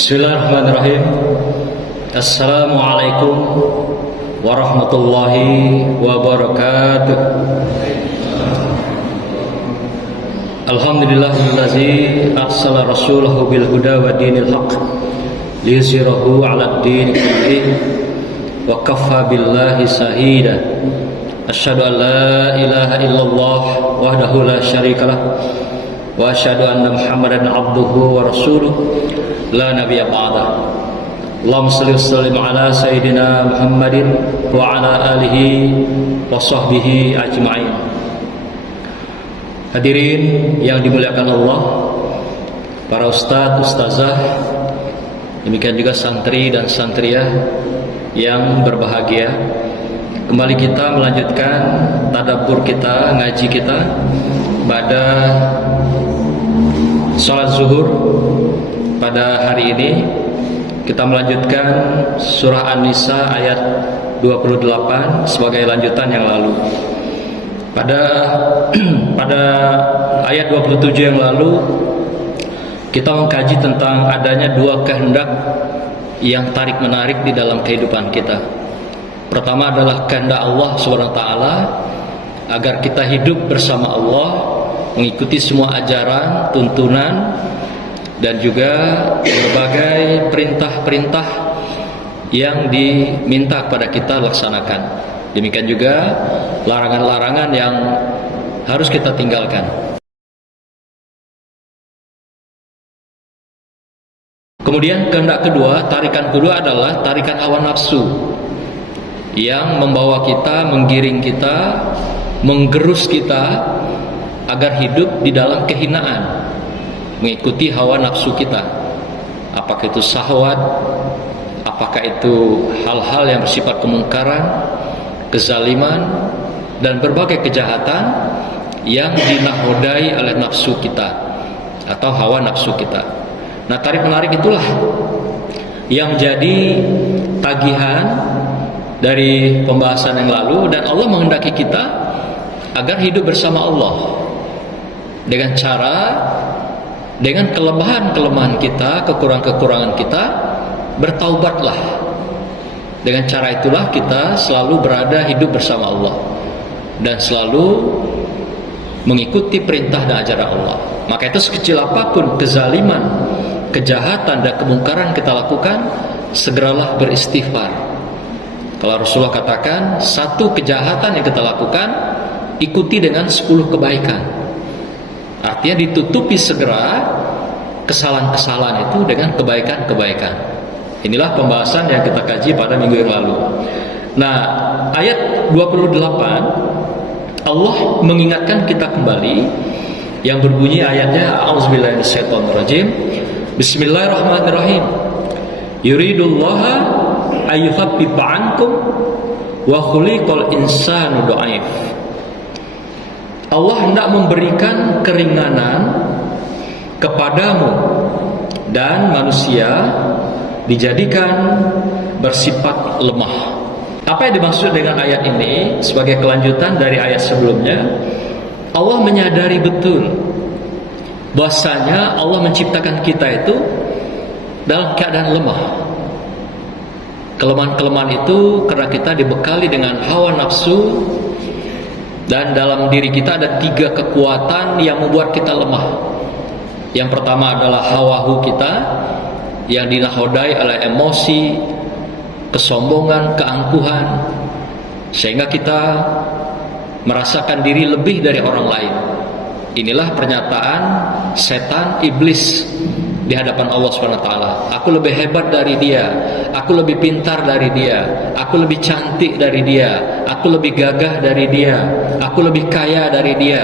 Bismillahirrahmanirrahim. Assalamualaikum warahmatullahi wabarakatuh. Alhamdulillahillazi arsala rasulahu bil huda wa dinil haqq liyuzhirahu 'alad din kullih wa kaffa billahi shahida. Asyhadu an la ilaha illallah wahdahu la syarikalah wa asyhadu anna Muhammadan abduhu wa rasuluh la nabiyya ba'da. Allahumma shalli wa sallim ala sayyidina Muhammadin wa ala alihi wa sahbihi ajma'in. Hadirin yang dimuliakan Allah, para ustadz, ustazah, demikian juga santri dan santriah yang berbahagia. Kembali kita melanjutkan tadabbur kita, ngaji kita pada sholat zuhur. Pada hari ini kita melanjutkan surah An-Nisa ayat 28 sebagai lanjutan yang lalu. Pada ayat 27 yang lalu kita mengkaji tentang adanya dua kehendak yang tarik-menarik di dalam kehidupan kita. Pertama adalah kehendak Allah SWT agar kita hidup bersama Allah, mengikuti semua ajaran, tuntunan, dan juga berbagai perintah-perintah yang diminta kepada kita laksanakan. Demikian juga larangan-larangan yang harus kita tinggalkan. Kemudian kehendak kedua, tarikan kedua adalah tarikan hawa nafsu yang membawa kita, menggiring kita, menggerus kita agar hidup di dalam kehinaan, mengikuti hawa nafsu kita. Apakah itu syahwat, apakah itu hal-hal yang bersifat kemungkaran, kezaliman, dan berbagai kejahatan yang dinahodai oleh nafsu kita atau hawa nafsu kita. Nah, tarik-menarik itulah yang jadi tagihan dari pembahasan yang lalu, dan Allah menghendaki kita agar hidup bersama Allah dengan kelemahan-kelemahan kita, kekurangan-kekurangan kita, bertaubatlah. Dengan cara itulah kita selalu berada hidup bersama Allah dan selalu mengikuti perintah dan ajaran Allah. Maka itu sekecil apapun kezaliman, kejahatan dan kemungkaran kita lakukan, segeralah beristighfar. Kalau Rasulullah katakan, satu kejahatan yang kita lakukan ikuti dengan 10 kebaikan. Artinya ditutupi segera kesalahan-kesalahan itu dengan kebaikan-kebaikan. Inilah pembahasan yang kita kaji pada minggu yang lalu. Nah, ayat 28 Allah mengingatkan kita kembali, yang berbunyi ayatnya, a'udzubillahi minasyaitonirrajim, bismillahirrahmanirrahim, yuridullaha ayyukhaffifa 'ankum wa khuliqal insanu dha'if. Allah hendak memberikan keringanan kepadamu, dan manusia dijadikan bersifat lemah. Apa yang dimaksud dengan ayat ini? Sebagai kelanjutan dari ayat sebelumnya, Allah menyadari betul bahwasanya Allah menciptakan kita itu dalam keadaan lemah. Kelemahan-kelemahan itu karena kita dibekali dengan hawa nafsu, dan dalam diri kita ada 3 kekuatan yang membuat kita lemah. Yang pertama adalah hawahu kita, yang dinahodai oleh emosi, kesombongan, keangkuhan, sehingga kita merasakan diri lebih dari orang lain. Inilah pernyataan setan, iblis di hadapan Allah SWT. Aku lebih hebat dari dia, aku lebih pintar dari dia, aku lebih cantik dari dia, aku lebih gagah dari dia, aku lebih kaya dari dia.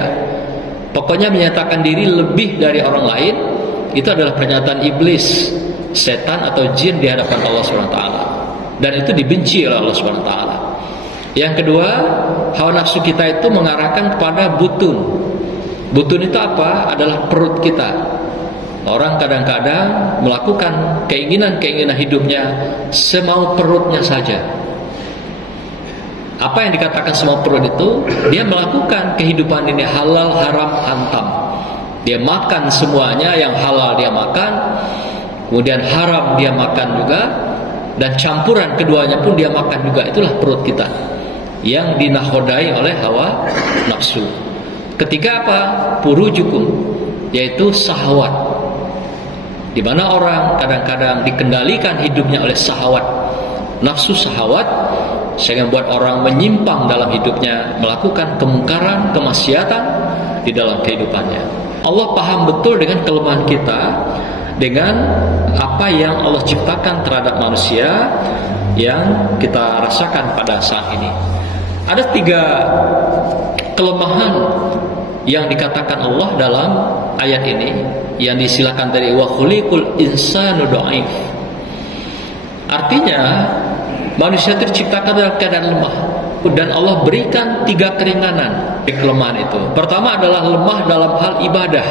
Pokoknya menyatakan diri lebih dari orang lain, itu adalah pernyataan iblis, setan atau jin di hadapan Allah SWT, dan itu dibenci oleh Allah SWT. Yang kedua, hawa nafsu kita itu mengarahkan kepada butun. Butun itu apa? Adalah perut kita. Orang kadang-kadang melakukan keinginan-keinginan hidupnya semau perutnya saja. Apa yang dikatakan semau perut itu? Dia melakukan kehidupan ini halal, haram, hantam. Dia makan semuanya yang halal dia makan, kemudian haram dia makan juga, dan campuran keduanya pun dia makan juga. Itulah perut kita yang dinahodai oleh hawa nafsu. Ketiga apa? Purujukum, yaitu syahwat, di mana orang kadang-kadang dikendalikan hidupnya oleh syahwat, nafsu syahwat, sehingga membuat orang menyimpang dalam hidupnya, melakukan kemungkaran, kemaksiatan di dalam kehidupannya. Allah paham betul dengan kelemahan kita, dengan apa yang Allah ciptakan terhadap manusia yang kita rasakan pada saat ini. Ada 3 kelemahan yang dikatakan Allah dalam ayat ini, yang disilakan dari wa khuliqul insanu dhaif. Artinya manusia terciptakan dalam keadaan lemah, dan Allah berikan 3 keringanan di kelemahan itu. Pertama adalah lemah dalam hal ibadah.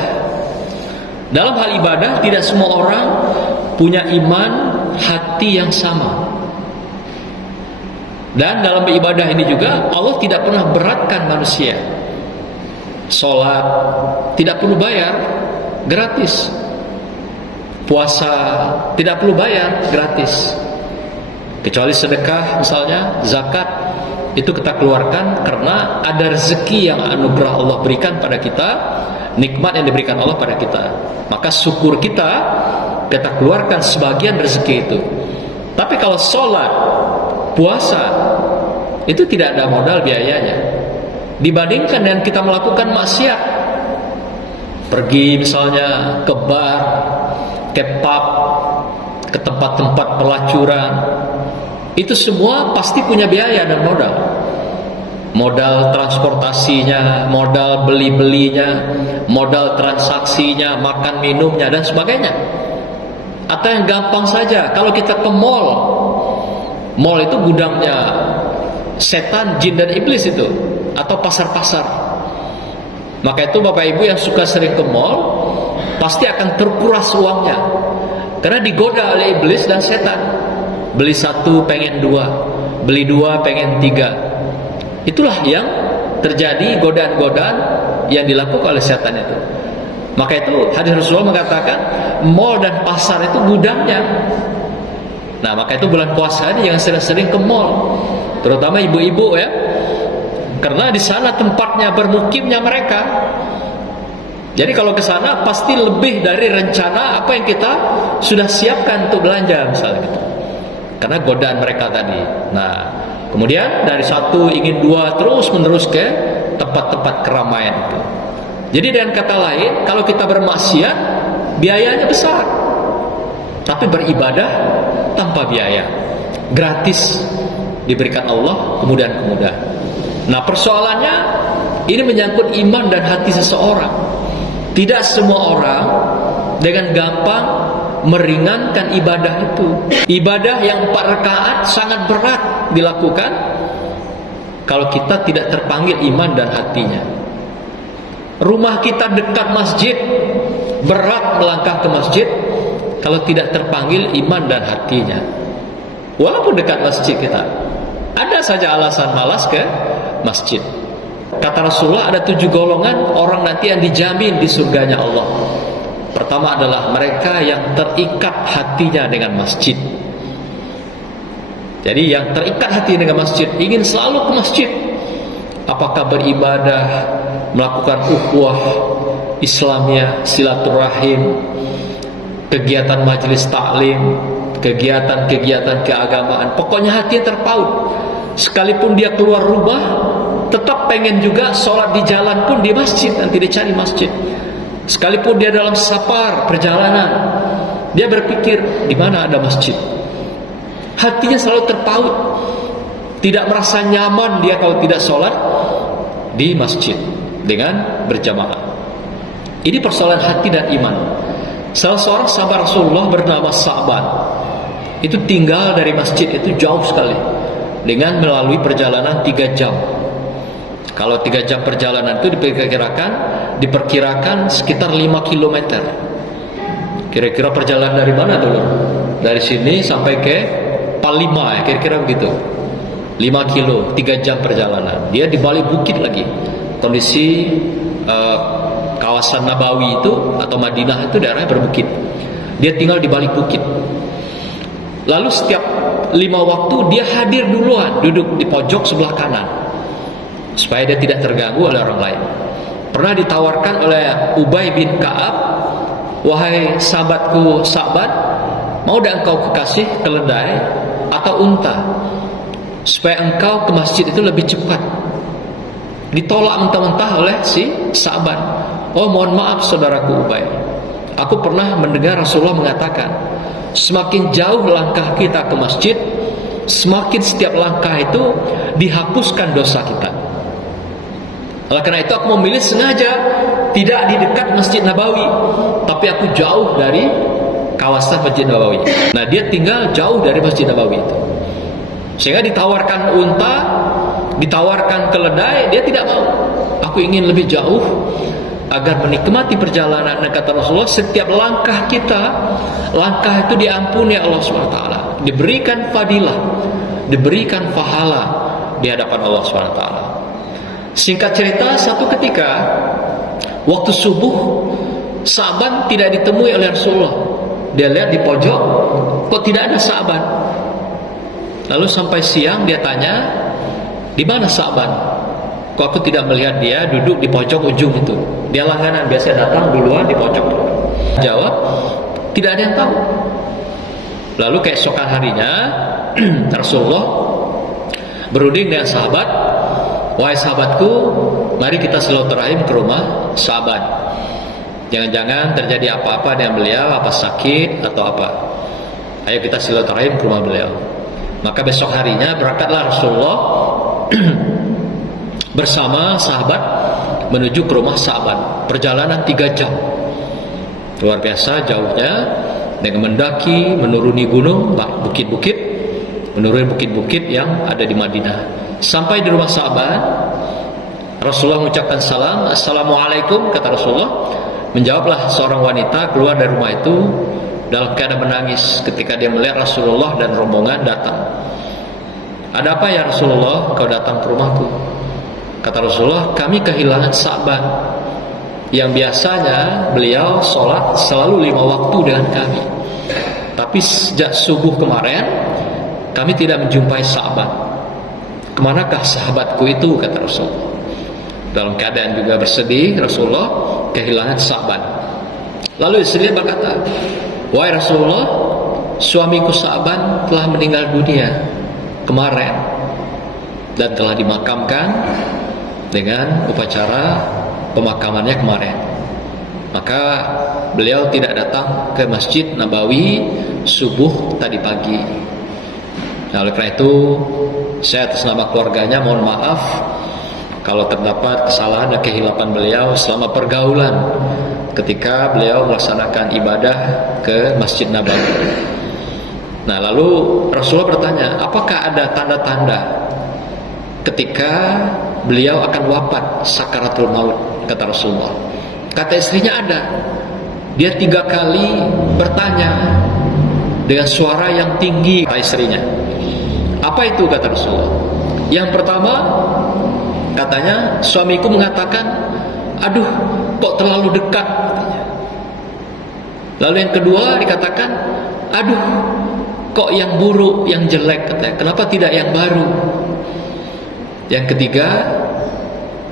Dalam hal ibadah tidak semua orang punya iman hati yang sama. Dan dalam beribadah ini juga Allah tidak pernah beratkan manusia. Sholat tidak perlu bayar, gratis. Puasa tidak perlu bayar, gratis. Kecuali sedekah misalnya, zakat, itu kita keluarkan karena ada rezeki yang anugerah Allah berikan pada kita, nikmat yang diberikan Allah pada kita. Maka syukur kita keluarkan sebagian rezeki itu. Tapi kalau sholat, puasa, itu tidak ada modal biayanya, dibandingkan dengan kita melakukan maksiat. Pergi misalnya ke bar, ke pub, ke tempat-tempat pelacuran, itu semua pasti punya biaya dan modal. Modal transportasinya, modal beli-belinya, modal transaksinya, makan minumnya, dan sebagainya. Atau yang gampang saja, kalau kita ke mall, mall itu gudangnya setan, jin, dan iblis itu, atau pasar-pasar. Maka itu Bapak Ibu yang suka sering ke mall pasti akan terkuras uangnya, karena digoda oleh iblis dan setan. Beli 1 pengen 2, beli 2 pengen 3. Itulah yang terjadi, godaan-godaan yang dilakukan oleh setan itu. Maka itu hadis Rasulullah mengatakan mall dan pasar itu gudangnya. Nah, maka itu bulan puasa ini jangan sering-sering ke mall, terutama ibu-ibu ya, karena di sana tempatnya bermukimnya mereka. Jadi kalau ke sana pasti lebih dari rencana apa yang kita sudah siapkan untuk belanja misalnya gitu, karena godaan mereka tadi. Nah, kemudian dari 1 ingin 2, terus menerus ke tempat-tempat keramaian itu. Jadi dengan kata lain, kalau kita bermaksiat biayanya besar, tapi beribadah tanpa biaya, gratis, diberikan Allah kemudahan-kemudahan. Nah, persoalannya ini menyangkut iman dan hati seseorang. Tidak semua orang dengan gampang meringankan ibadah itu. Ibadah yang 4 rakaat sangat berat dilakukan kalau kita tidak terpanggil iman dan hatinya. Rumah kita dekat masjid, berat melangkah ke masjid kalau tidak terpanggil iman dan hatinya. Walaupun dekat masjid kita, ada saja alasan malas ke masjid. Kata Rasulullah, ada 7 golongan orang nanti yang dijamin di surganya Allah. Pertama adalah mereka yang terikat hatinya dengan masjid. Jadi yang terikat hati dengan masjid, ingin selalu ke masjid. Apakah beribadah, melakukan ukhuwah Islamiyah, silaturahim, kegiatan majelis taklim, kegiatan-kegiatan keagamaan. Pokoknya hati terpaut. Sekalipun dia keluar rumah, tetap pengen juga sholat di jalan pun di masjid, nanti dia cari masjid. Sekalipun dia dalam safar perjalanan, dia berpikir di mana ada masjid. Hatinya selalu terpaut, tidak merasa nyaman dia kalau tidak sholat di masjid dengan berjamaah. Ini persoalan hati dan iman. Salah seorang sahabat Rasulullah bernama Sa'ban, itu tinggal dari masjid itu jauh sekali, dengan melalui perjalanan 3 jam. Kalau 3 jam perjalanan itu diperkirakan sekitar 5 km. Kira-kira perjalanan dari mana dulu? Dari sini sampai ke Palima ya, kira-kira begitu. 5 kilo, 3 jam perjalanan. Dia di balik bukit lagi. Kondisi kawasan Nabawi itu atau Madinah itu daerahnya berbukit. Dia tinggal di balik bukit. Lalu setiap 5 waktu dia hadir duluan, duduk di pojok sebelah kanan, supaya dia tidak terganggu oleh orang lain. Pernah ditawarkan oleh Ubay bin Ka'ab, "Wahai sahabatku Sa'ban, mau dah engkau kekasih keledai atau unta, supaya engkau ke masjid itu lebih cepat?" Ditolak mentah-mentah oleh si Sa'ban. "Oh, mohon maaf saudaraku Ubay, aku pernah mendengar Rasulullah mengatakan, semakin jauh langkah kita ke masjid, semakin setiap langkah itu dihapuskan dosa kita. Oleh karena itu aku memilih sengaja tidak di dekat Masjid Nabawi, tapi aku jauh dari kawasan Masjid Nabawi." Nah, dia tinggal jauh dari Masjid Nabawi itu. Sehingga ditawarkan unta, ditawarkan keledai, dia tidak mau. "Aku ingin lebih jauh agar menikmati perjalanan." Dan kata Rasulullah, setiap langkah kita, langkah itu diampuni Allah SWT, diberikan fadilah, diberikan pahala di hadapan Allah SWT. Singkat cerita, satu ketika waktu subuh, Sa'ban tidak ditemui oleh Rasulullah. Dia lihat di pojok, kok tidak ada Sa'ban. Lalu sampai siang dia tanya, "Di mana Sa'ban? Kok aku tidak melihat dia duduk di pojok ujung itu?" Dia langganan, biasa datang duluan di pojok. Jawab, "Tidak ada yang tahu." Lalu keesokan harinya Rasulullah berunding dengan sahabat, "Wahai sahabatku, mari kita silaturahim ke rumah Sa'ban. Jangan-jangan terjadi apa-apa dengan beliau, apa sakit atau apa. Ayo kita silaturahim ke rumah beliau." Maka besok harinya berangkatlah Rasulullah bersama sahabat menuju ke rumah Sa'ban. Perjalanan 3 jam. Luar biasa jauhnya, dengan mendaki, menuruni gunung, bukit-bukit, menuruni bukit-bukit yang ada di Madinah. Sampai di rumah Sa'ban, Rasulullah mengucapkan salam, "Assalamualaikum," kata Rasulullah. Menjawablah seorang wanita keluar dari rumah itu dalam keadaan menangis ketika dia melihat Rasulullah dan rombongan datang. "Ada apa ya Rasulullah, kau datang ke rumahku?" Kata Rasulullah, "Kami kehilangan Sa'ban yang biasanya beliau sholat selalu 5 waktu dengan kami. Tapi sejak subuh kemarin kami tidak menjumpai Sa'ban. Kemanakah sahabatku itu?" kata Rasulullah. Dalam keadaan juga bersedih, Rasulullah kehilangan Sa'ban. Lalu istrinya berkata, "Wahai Rasulullah, suamiku Sa'ban telah meninggal dunia kemarin dan telah dimakamkan dengan upacara pemakamannya kemarin. Maka beliau tidak datang ke Masjid Nabawi subuh tadi pagi. Nah, oleh karena itu saya atas nama keluarganya mohon maaf kalau terdapat kesalahan dan kehilapan beliau selama pergaulan ketika beliau melaksanakan ibadah ke Masjid Nabawi." Nah, lalu Rasulullah bertanya, "Apakah ada tanda-tanda ketika beliau akan wafat, sakaratul maut?" Kata Rasulullah. Kata istrinya, "Ada." Dia 3 kali bertanya dengan suara yang tinggi, kata istrinya. "Apa itu?" kata Rasulullah. Yang pertama, katanya, "Suamiku mengatakan, 'Aduh, kok terlalu dekat,' katanya. Lalu yang kedua dikatakan, 'Aduh, kok yang buruk, yang jelek,' katanya. 'Kenapa tidak yang baru?' Yang ketiga,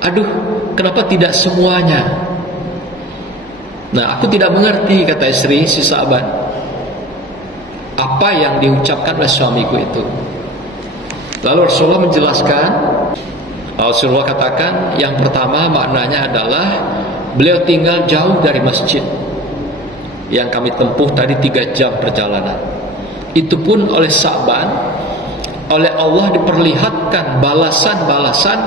'Aduh, kenapa tidak semuanya?' Nah, aku tidak mengerti," kata istri si Sa'ban, "apa yang diucapkan oleh suamiku itu." Lalu Rasulullah menjelaskan. Rasulullah katakan, yang pertama maknanya adalah beliau tinggal jauh dari masjid yang kami tempuh tadi 3 jam perjalanan. Itu pun oleh Sa'ban, oleh Allah diperlihatkan balasan-balasan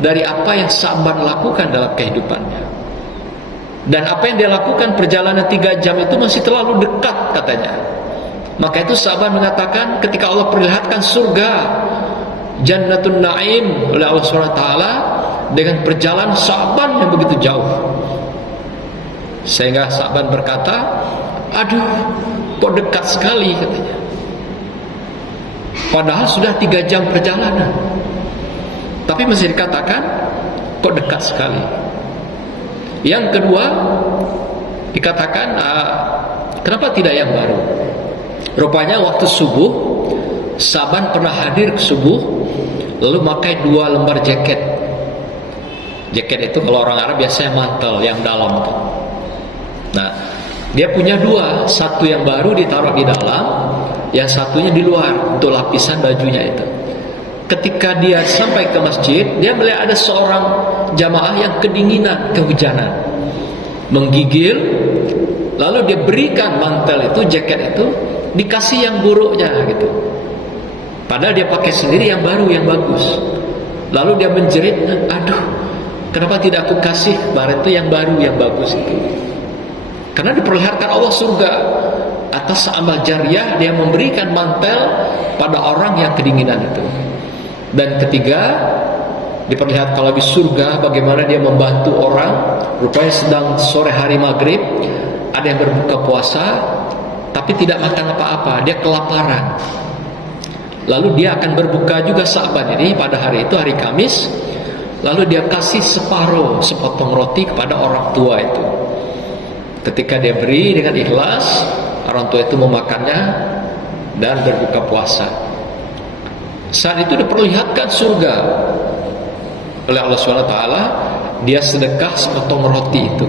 dari apa yang Sa'ban lakukan dalam kehidupannya. Dan apa yang dia lakukan perjalanan 3 jam itu masih terlalu dekat katanya. Maka itu Sa'ban mengatakan ketika Allah perlihatkan surga Jannatun Na'im oleh Allah SWT dengan perjalanan Sa'ban yang begitu jauh, sehingga Sa'ban berkata, "Aduh, kok dekat sekali," katanya. Padahal sudah 3 jam perjalanan, tapi masih dikatakan kok dekat sekali. Yang kedua dikatakan Kenapa tidak yang baru? Rupanya waktu subuh, Sa'ban pernah hadir ke subuh, lalu memakai 2 lembar jaket. Jaket itu kalau orang Arab biasanya mantel yang dalam tuh. Nah, dia punya 2, satu yang baru ditaruh di dalam, yang satunya di luar untuk lapisan bajunya itu. Ketika dia sampai ke masjid, dia melihat ada seorang jamaah yang kedinginan, kehujanan, menggigil. Lalu dia berikan mantel itu, jaket itu, dikasih yang buruknya gitu. Padahal dia pakai sendiri yang baru, yang bagus. Lalu dia menjerit, aduh, kenapa tidak aku kasih kemarin itu yang baru, yang bagus itu. Karena diperlihatkan Allah surga. Atas amal jariah dia memberikan mantel pada orang yang kedinginan itu. Dan ketiga, diperlihatkan kalau di surga bagaimana dia membantu orang. Rupanya sedang sore hari maghrib, ada yang berbuka puasa tapi tidak makan apa-apa, dia kelaparan. Lalu dia akan berbuka juga Sa'ban ini pada hari itu, hari Kamis. Lalu dia kasih separuh, sepotong roti kepada orang tua itu. Ketika dia beri dengan ikhlas, orang tua itu memakannya dan berbuka puasa. Saat itu diperlihatkan surga oleh Allah SWT. Dia sedekah sepotong roti itu.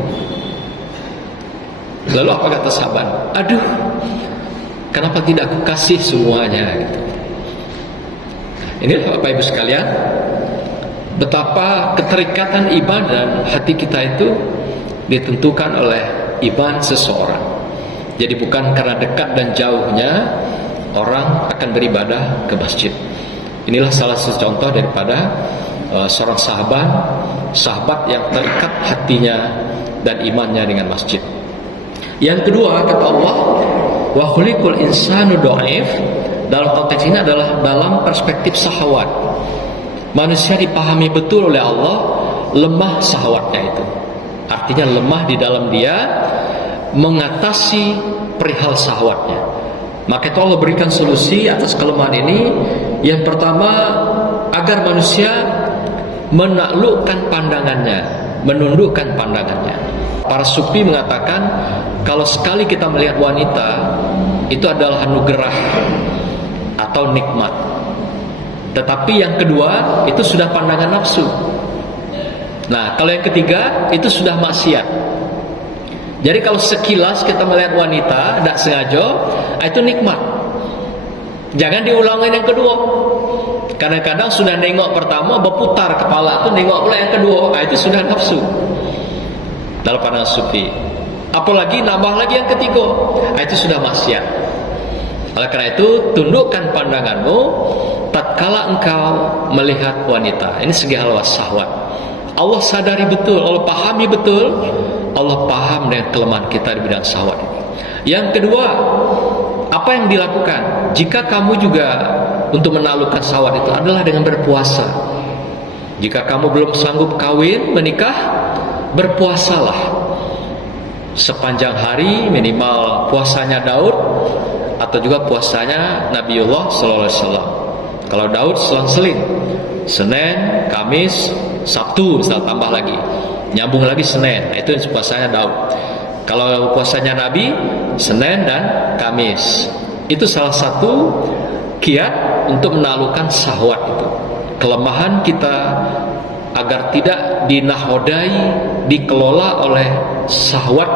Lalu apa kata Sa'ban? Aduh, kenapa tidak aku kasih semuanya gitu. Inilah Bapak Ibu sekalian, betapa keterikatan iman dan hati kita itu ditentukan oleh iman seseorang. Jadi bukan karena dekat dan jauhnya orang akan beribadah ke masjid. Inilah salah satu contoh daripada seorang sahabat yang terikat hatinya dan imannya dengan masjid. Yang kedua, kata Allah, wa khuliqul insanu dhaif. Dalam konteks ini adalah dalam perspektif syahwat. Manusia dipahami betul oleh Allah lemah syahwatnya itu. Artinya lemah di dalam dia mengatasi perihal syahwatnya. Maka itu Allah berikan solusi atas kelemahan ini. Yang pertama, agar manusia menaklukkan pandangannya, menundukkan pandangannya. Para sufi mengatakan kalau sekali kita melihat wanita, itu adalah anugerah atau nikmat. Tetapi yang kedua, itu sudah pandangan nafsu. Nah, kalau yang ketiga, itu sudah maksiat. Jadi kalau sekilas kita melihat wanita tidak sengaja, itu nikmat. Jangan diulangin yang kedua. Kadang-kadang sudah nengok pertama, berputar kepala itu nengok pula yang kedua, itu sudah nafsu. Dalam pandangan sufi. Apalagi nambah lagi yang ketiga, itu sudah maksiat. Oleh karena itu, tundukkan pandanganmu tatkala engkau melihat wanita. Ini segi halwa syahwat. Allah sadari betul, Allah pahami betul, Allah paham dengan kelemahan kita di bidang syahwat ini. Yang kedua, apa yang dilakukan jika kamu juga untuk menaklukkan syahwat itu adalah dengan berpuasa. Jika kamu belum sanggup kawin, menikah, berpuasalah sepanjang hari, minimal puasanya Daud atau juga puasanya Nabiullah sallallahu alaihi wasallam. Kalau Daud selang-seling, Senin, Kamis, Sabtu, misal tambah lagi, nyambung lagi Senin, itu puasanya Daud. Kalau puasanya Nabi, Senin dan Kamis. Itu salah satu kiat untuk menaklukkan syahwat itu. Kelemahan kita agar tidak dinahodai, dikelola oleh syahwat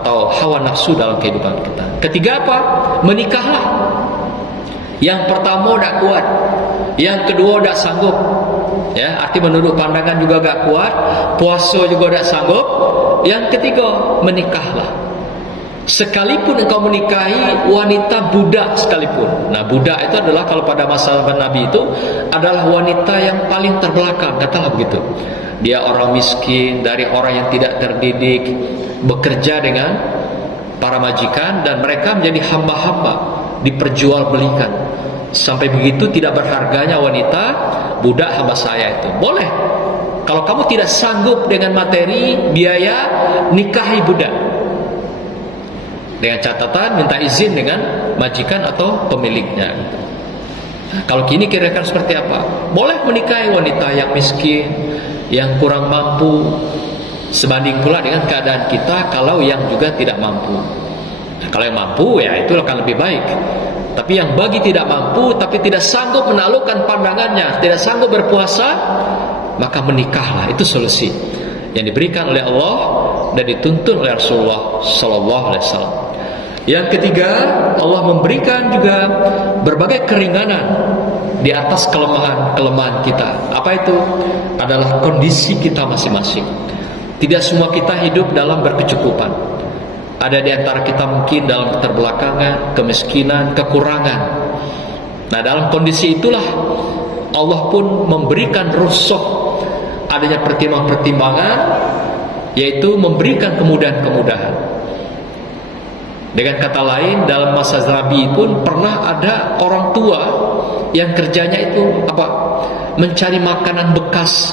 atau hawa nafsu dalam kehidupan kita. Ketiga apa? Menikahlah. Yang pertama tidak kuat, yang kedua tidak sanggup. Ya, arti menunduk pandangan juga tidak kuat, puasa juga tidak sanggup. Yang ketiga, menikahlah. Sekalipun engkau menikahi wanita budak sekalipun. Nah, budak itu adalah kalau pada masa Nabi itu adalah wanita yang paling terbelakang, katalah begitu. Dia orang miskin, dari orang yang tidak terdidik, bekerja dengan para majikan, dan mereka menjadi hamba-hamba, diperjualbelikan. Sampai begitu tidak berharganya wanita budak hamba saya itu. Boleh. Kalau kamu tidak sanggup dengan materi, biaya, nikahi budak. Dengan catatan minta izin dengan majikan atau pemiliknya. Nah, kalau kini kira-kira seperti apa? Boleh menikahi wanita yang miskin, yang kurang mampu, sebanding pula dengan keadaan kita kalau yang juga tidak mampu. Kalau yang mampu ya itu akan lebih baik. Tapi yang bagi tidak mampu tapi tidak sanggup menaklukkan pandangannya, tidak sanggup berpuasa, maka menikahlah. Itu solusi yang diberikan oleh Allah dan dituntun oleh Rasulullah sallallahu alaihi wasallam. Yang ketiga, Allah memberikan juga berbagai keringanan di atas kelemahan kita. Apa itu? Adalah kondisi kita masing-masing. Tidak semua kita hidup dalam berkecukupan. Ada di antara kita mungkin dalam keterbelakangan, kemiskinan, kekurangan. Nah, dalam kondisi itulah Allah pun memberikan rukhsah, adanya pertimbangan-pertimbangan, yaitu memberikan kemudahan-kemudahan. Dengan kata lain, dalam masa Nabi pun pernah ada orang tua yang kerjanya itu apa? Mencari makanan bekas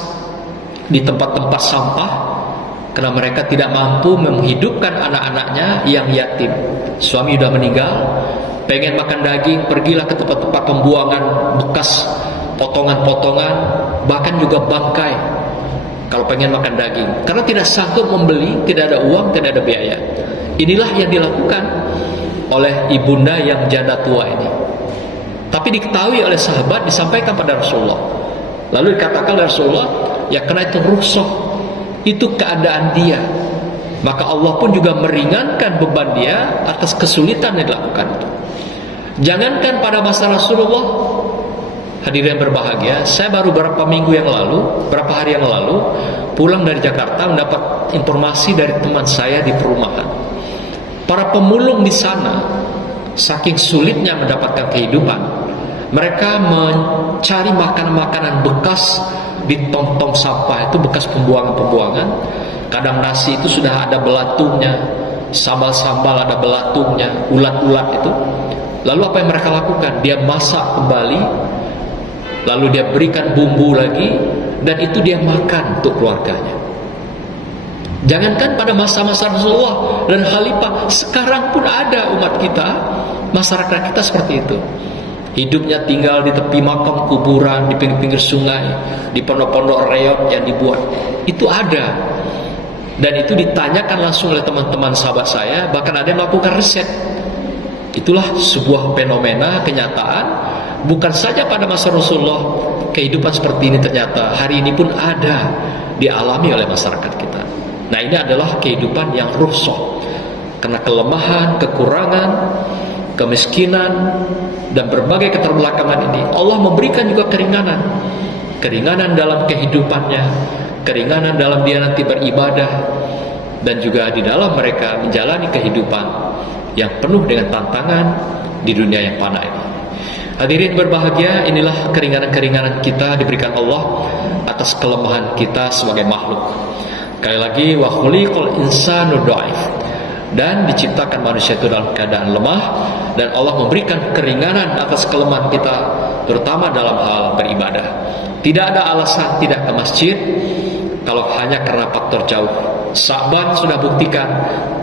di tempat-tempat sampah, karena mereka tidak mampu menghidupkan anak-anaknya yang yatim. Suami sudah meninggal, pengen makan daging, pergilah ke tempat-tempat pembuangan bekas, potongan-potongan, bahkan juga bangkai, kalau pengen makan daging, karena tidak sanggup membeli, tidak ada uang, tidak ada biaya. Inilah yang dilakukan oleh ibunda yang janda tua ini. Tapi diketahui oleh sahabat, disampaikan pada Rasulullah. Lalu dikatakan oleh Rasulullah, ya karena itu rukhsah, itu keadaan dia, maka Allah pun juga meringankan beban dia atas kesulitan yang dilakukan itu. Jangankan pada masa Rasulullah, hadirin yang berbahagia, saya baru beberapa hari yang lalu pulang dari Jakarta, mendapat informasi dari teman saya di perumahan. Para pemulung di sana, saking sulitnya mendapatkan kehidupan, mereka mencari makanan-makanan bekas di tong-tong sampah, itu bekas pembuangan-pembuangan. Kadang nasi itu sudah ada belatungnya, sambal-sambal ada belatungnya, ulat-ulat itu. Lalu apa yang mereka lakukan? Dia masak kembali, lalu dia berikan bumbu lagi, dan itu dia makan untuk keluarganya. Jangankan pada masa-masa Rasulullah dan Khalifah, sekarang pun ada umat kita, masyarakat kita seperti itu. Hidupnya tinggal di tepi makam kuburan, di pinggir-pinggir sungai, di pondok-pondok reot yang dibuat. Itu ada. Dan itu ditanyakan langsung oleh teman-teman sahabat saya, bahkan ada yang melakukan riset. Itulah sebuah fenomena, kenyataan. Bukan saja pada masa Rasulullah, kehidupan seperti ini ternyata hari ini pun ada, dialami oleh masyarakat kita. Nah, ini adalah kehidupan yang rukhsah. Karena kelemahan, kekurangan, kemiskinan, dan berbagai keterbelakangan ini, Allah memberikan juga keringanan. Keringanan dalam kehidupannya, keringanan dalam dia nanti beribadah, dan juga di dalam mereka menjalani kehidupan yang penuh dengan tantangan di dunia yang fana ini. Hadirin berbahagia, inilah keringanan-keringanan kita diberikan Allah atas kelemahan kita sebagai makhluk. Sekali lagi, wa khuliqal insanu dhaif, dan diciptakan manusia itu dalam keadaan lemah, dan Allah memberikan keringanan atas kelemahan kita, terutama dalam hal beribadah. Tidak ada alasan tidak ke masjid kalau hanya karena faktor jauh. Sa'ban sudah buktikan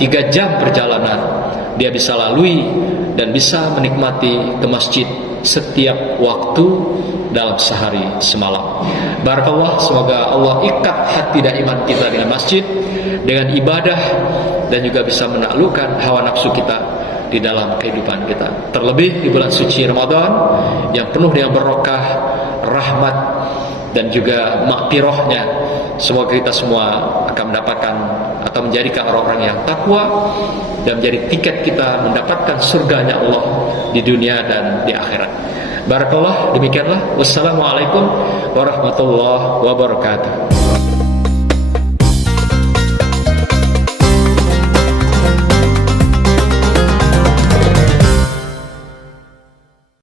3 jam perjalanan dia bisa lalui dan bisa menikmati ke masjid setiap waktu dalam sehari semalam. Barakallah, semoga Allah ikat hati dan iman kita dengan masjid, dengan ibadah, dan juga bisa menaklukkan hawa nafsu kita di dalam kehidupan kita. Terlebih di bulan suci Ramadan yang penuh dengan berkah, rahmat, dan juga maghfirahnya. Semoga kita semua akan mendapatkan atau menjadikan orang-orang yang takwa dan menjadi tiket kita mendapatkan surganya Allah di dunia dan di akhirat. Barakallah, demikianlah. Wassalamualaikum warahmatullahi wabarakatuh.